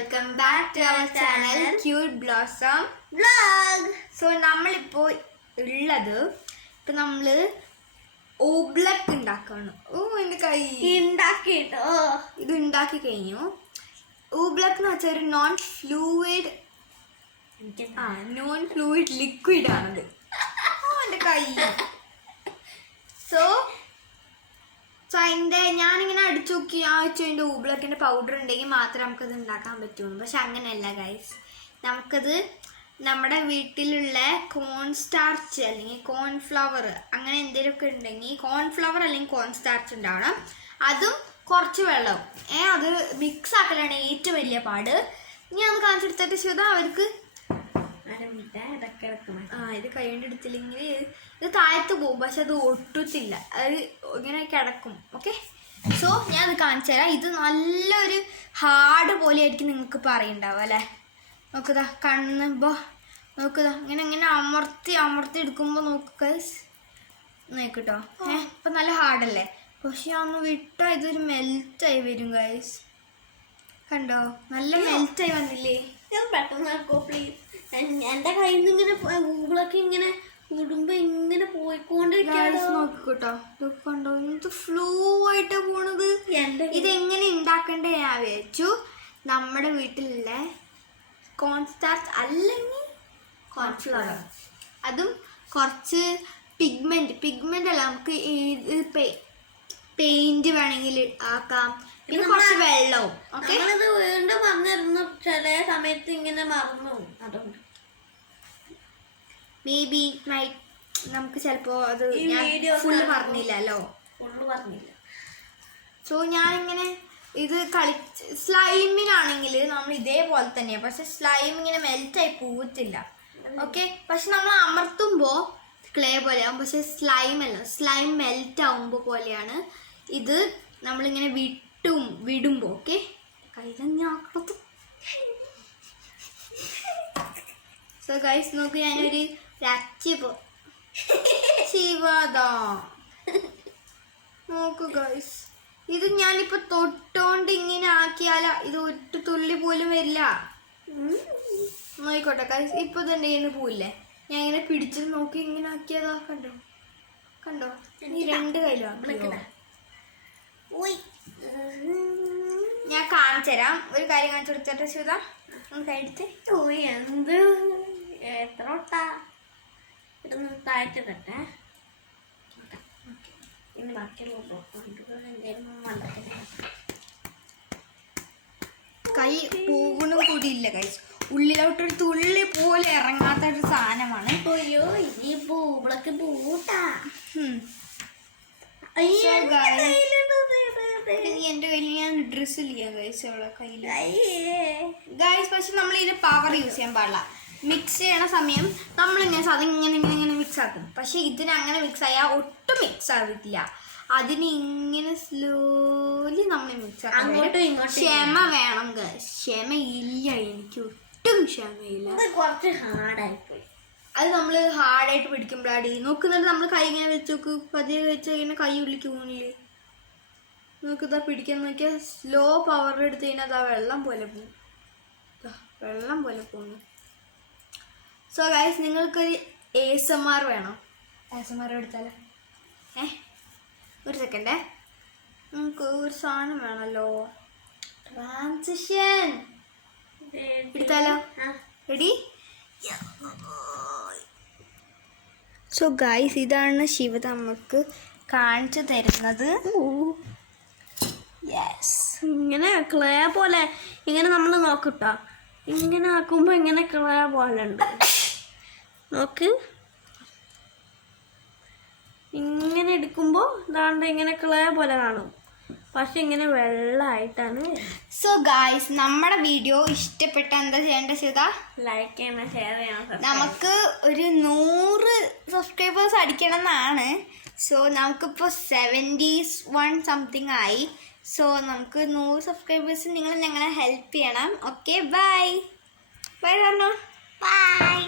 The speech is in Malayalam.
Welcome back to our channel cute blossom vlog. So നമ്മളിപ്പോൾ ഉള്ളത് ഇപ്പം നമ്മൾ ഓബ്ലക്ക് ഉണ്ടാക്കുകയാണ്. എൻ്റെ കൈ ഉണ്ടാക്കിട്ടോ ഇത് ഉണ്ടാക്കി കഴിഞ്ഞു. ഓബ്ലക്ക് എന്ന് വെച്ചാൽ ഒരു നോൺ ഫ്ലൂയിഡ് ലിക്വിഡ് ആണത്. എൻ്റെ കൈ സോ അതിൻ്റെ ഞാനിങ്ങനെ അടിച്ചു നോക്കി അതിൻ്റെ ഊബ്ലക്കിൻ്റെ പൗഡർ ഉണ്ടെങ്കിൽ മാത്രമേ നമുക്കത് ഉണ്ടാക്കാൻ പറ്റുള്ളൂ. പക്ഷെ അങ്ങനെയല്ല ഗൈസ്, നമുക്കത് നമ്മുടെ വീട്ടിലുള്ള കോൺ സ്റ്റാർച്ച് അല്ലെങ്കിൽ കോൺഫ്ലവർ അങ്ങനെ എന്തെങ്കിലുമൊക്കെ ഉണ്ടെങ്കിൽ കോൺഫ്ലവർ അല്ലെങ്കിൽ കോൺ സ്റ്റാർച്ച് ഉണ്ടാവണം. അതും കുറച്ച് വെള്ളവും അത് മിക്സ് ആക്കലാണ് ഏറ്റവും വലിയ പാട്. ഇനി അത് കാണിച്ചെടുത്തിട്ട് ശുദ്ധ അവർക്ക് ഇത് കൈകൊണ്ട് എടുത്തില്ലെങ്കിൽ ഇത് താഴത്ത് പോകും, പക്ഷെ അത് ഒട്ടത്തില്ല, അത് ഇങ്ങനെ കിടക്കും. ഓക്കെ, സോ ഞാൻ അത് കാണിച്ചു തരാം. ഇത് നല്ലൊരു ഹാർഡ് പോലെ ആയിരിക്കും നിങ്ങൾക്ക് പറയുണ്ടാവും അല്ലേ. നോക്കുതാ കണ്ണുമ്പോൾ നോക്കുതാ ഇങ്ങനെ ഇങ്ങനെ അമർത്തി എടുക്കുമ്പോൾ നോക്കുക നോക്കിട്ടോ. ഇപ്പം നല്ല ഹാർഡല്ലേ, പക്ഷെ അന്ന് വിട്ടാൽ ഇതൊരു മെൽറ്റായി വരും ഗൈസ്. കണ്ടോ, നല്ല മെൽറ്റായി വന്നില്ലേ? എന്റെ കയ്യിൽ നിന്ന് ഇങ്ങനെ ഊബിളൊക്കെ ഇങ്ങനെ ഇടുമ്പോ ഇങ്ങനെ നോക്കിക്കോട്ടോ. കണ്ടോ എന്ത് ഫ്ലോ ആയിട്ടാ പോണത്. ഇതെങ്ങനെ ഉണ്ടാക്കണ്ടേ ഞാൻ വിചാരിച്ചു. നമ്മുടെ വീട്ടിലുള്ള കോൺ സ്റ്റാർച്ച് അല്ലെങ്കിൽ കോൺഫ്ലവർ, അതും കുറച്ച് പിഗ്മെന്റ് അല്ല, നമുക്ക് പെയിന്റ് വേണമെങ്കിൽ ആക്കാം, പിന്നെ കുറച്ച് വെള്ളവും. ഓക്കെ, വീണ്ടും വന്നിരുന്നു ചില സമയത്ത് ഇങ്ങനെ മറന്നു. അതുകൊണ്ട് മേ ബി നമുക്ക് ചിലപ്പോ അത് ഫുള്ള് പറഞ്ഞില്ലല്ലോ. സോ ഞാനിങ്ങനെ ഇത് സ്ലൈമിനാണെങ്കിൽ നമ്മൾ ഇതേപോലെ തന്നെയാണ്, പക്ഷെ സ്ലൈം ഇങ്ങനെ മെൽറ്റായി പോകത്തില്ല. ഓക്കെ, പക്ഷെ നമ്മൾ അമർത്തുമ്പോൾ ക്ലേ പോലെയാവും, പക്ഷെ സ്ലൈം മെൽറ്റ് ആവുമ്പോൾ പോലെയാണ് ഇത്. നമ്മളിങ്ങനെ വിടുമ്പോൾ ഓക്കെ കയ്യിലഞ്ഞാക്കണത്. സോ ഗൈസ് നോക്ക്, ഞാനൊരു നോക്കൂ ഗൈസ്, ഇത് ഞാനിപ്പോ തൊട്ടോണ്ട് ഇങ്ങനെ ആക്കിയാല ഇത് ഒറ്റ തുള്ളി പോലും വരില്ല. നോയിക്കോട്ടെ ഗൈസ്, ഇപ്പൊ ഇതെന്റെ പോയില്ലേ, ഞാൻ ഇങ്ങനെ പിടിച്ചത് നോക്കി ഇങ്ങനെ ആക്കിയതാ. കണ്ടോ ഈ രണ്ട് കയ്യിലും ഞാൻ കാണിച്ചു തരാം. ഒരു കാര്യം കാണിച്ചു കൊടുത്തിട്ട് സുധ കൈയെടുത്ത് എന്ത് എത്ര ഇതൊന്ന് താഴ്ത്തിട്ടെ. ഇനി ബാക്കിയുള്ള കൈ പോകുന്ന കൂടി ഇല്ല കൈസ്, ഉള്ളിലോട്ടൊരു തുള്ളി പോലെ ഇറങ്ങാത്ത ഒരു സാധനമാണ്. അയ്യോ ഇനി പൂവിളക്ക് പൂട്ടാ. എന്റെ കയ്യിൽ ഞാൻ ഡ്രസ് ഇല്ല ഗൈസ്, അവളെ കയ്യിൽ ഗൈസ്. പക്ഷെ നമ്മൾ ഇതിന് പവർ യൂസ് ചെയ്യാൻ പാടില്ല. മിക്സ് ചെയ്യണ സമയം നമ്മളിങ്ങനെ ഇങ്ങനെ മിക്സ് ആക്കും, പക്ഷെ ഇതിന് അങ്ങനെ മിക്സ് ആയാൽ ഒട്ടും മിക്സ് ആവില്ല. അതിന് ഇങ്ങനെ സ്ലോലി നമ്മൾ മിക്സ് ആക്കും. ക്ഷമ വേണം ഗൈസ്, ക്ഷമയില്ല, എനിക്ക് ഒട്ടും ക്ഷമയില്ല. കുറച്ച് ഹാർഡായിപ്പോയി. അത് നമ്മൾ ഹാർഡായിട്ട് പിടിക്കുമ്പോഴാണ് നോക്കുന്നുണ്ട്. നമ്മൾ കൈ ഇങ്ങനെ വെച്ച് നോക്ക്, പതിയെ വെച്ച് ഇങ്ങനെ കൈ ഉള്ളിക്ക് പോകുന്നില്ലേ. നോക്കിതാ പിടിക്കാൻ നോക്കിയാൽ സ്ലോ പവർ എടുത്ത് കഴിഞ്ഞാൽ അതാ വെള്ളം പോലെ പോകുന്നു. സോ ഗൈസ്, നിങ്ങൾക്കൊരു ASMR വേണം? ASMR എടുത്താലോ? ഒരു സെക്കൻഡേ, നമുക്ക് ഒരു സാധനം വേണമല്ലോ. ട്രാൻസിഷൻ എടുത്താലോ? റെഡി? സോ ഗൈസ്, ഇതാണ് ശിവ നമുക്ക് കാണിച്ചു തരുന്നത്. ഇങ്ങനെ ക്ലേ പോലെ ഇങ്ങനെ നമ്മൾ നോക്കിട്ടോ, ഇങ്ങനെ ആക്കുമ്പോൾ ഇങ്ങനെ ക്ലേ പോലെ ഉണ്ട്. നോക്ക്, ഇങ്ങനെ എടുക്കുമ്പോൾ ഇതാണ്ട് ഇങ്ങനെ ക്ലേ പോലെ കാണും, പക്ഷെ ഇങ്ങനെ വെള്ളമായിട്ടാണ്. സോ ഗായ്സ്, നമ്മുടെ വീഡിയോ ഇഷ്ടപ്പെട്ട എന്താ ചെയ്യേണ്ട ചെയ്താ ലൈക്ക് ചെയ്യണം, ഷെയർ ചെയ്യണം. നമുക്ക് ഒരു 100 സബ്സ്ക്രൈബേഴ്സ് അടിക്കണം എന്നാണ്. സോ നമുക്കിപ്പോൾ 71 സംതിങ് ആയി. സോ നമുക്ക് 100 സബ്സ്ക്രൈബേഴ്സ് നിങ്ങൾ ഞങ്ങളെ ഹെൽപ്പ് ചെയ്യണം. ഓക്കെ, ബൈ പറഞ്ഞോ. ബൈ.